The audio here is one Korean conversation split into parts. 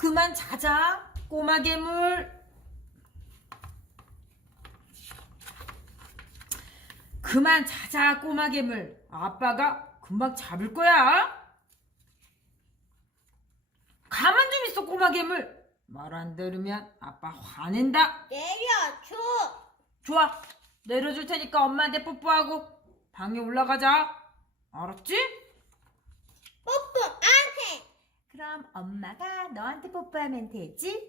그만 자자. 꼬마 괴물. 그만 자자 꼬마 괴물. 아빠가 금방 잡을 거야. 가만 좀 있어 꼬마 괴물. 말 안 들으면 아빠 화낸다. 내려줘. 좋아. 내려줄 테니까 엄마한테 뽀뽀하고 방에 올라가자. 알았지? 뽀뽀 안 해. 그럼 엄마가 너한테 뽀뽀하면 되지?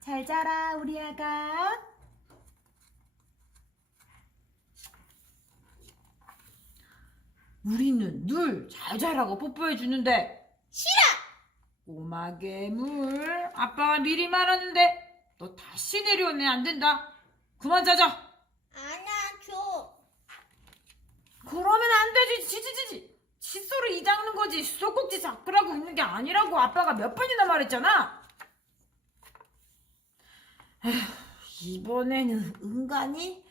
잘 자라 우리 아가. 우리는 늘 잘 자라고 뽀뽀해 주는데. 싫어. 꼬마 괴물. 아빠가 미리 말하는데 너 다시 내려오면 안 된다. 그만 자자 안아줘. 그러면 안 되지 지지지지 칫솔을 이 닦는 거지 수도꼭지 닦으라고 있는 게 아니라고 아빠가 몇 번이나 말했잖아. 에휴, 이번에는 은간히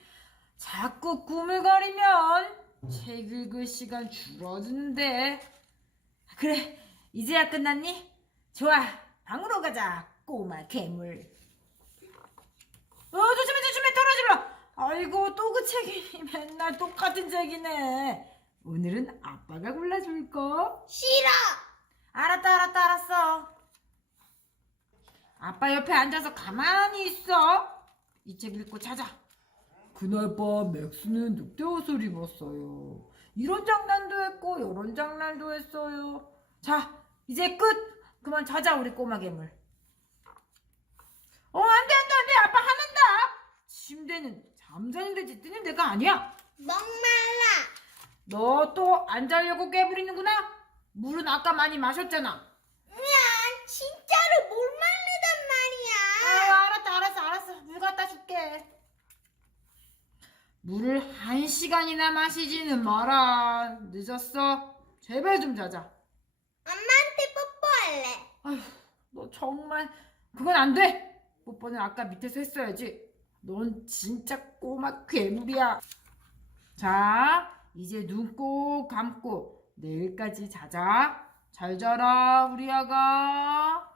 자꾸 꿈을 가리면 책 읽을 시간 줄어드는데 그래 이제야 끝났니? 좋아 방으로 가자 꼬마 괴물. 어 조심해 조심해 떨어질라 아이고 또 그 책이 맨날 똑같은 책이네 오늘은 아빠가 골라줄까? 싫어. 알았다 알았다 알았어. 아빠 옆에 앉아서 가만히 있어. 이 책 읽고 자자. 그날 밤 맥스는 늑대 옷을 입었어요. 이런 장난도 했고 이런 장난도 했어요. 자 이제 끝! 그만 자자 우리 꼬마 괴물. 어 안 돼 안 돼 안 돼. 아빠 화난다. 침대는 잠자는 데지 뜨는 데가 아니야. 목말라. 너 또 안 자려고 깨부리는구나 물은 아까 많이 마셨잖아 난 진짜로 못 아, 말르단 말이야. 알았다, 알았어, 알았어. 물 갖다 줄게. 물을 한 시간이나 마시지는 마라. 늦었어. 제발 좀 자자. 엄마한테 뽀뽀할래. 아휴, 너 정말 그건 안 돼. 뽀뽀는 아까 밑에서 했어야지. 넌 진짜 꼬마 괴물이야. 자, 이제 눈 꼭 감고 내일까지 자자. 잘 자라, 우리 아가.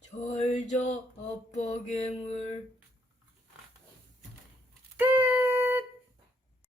잘자 아빠 괴물 끝.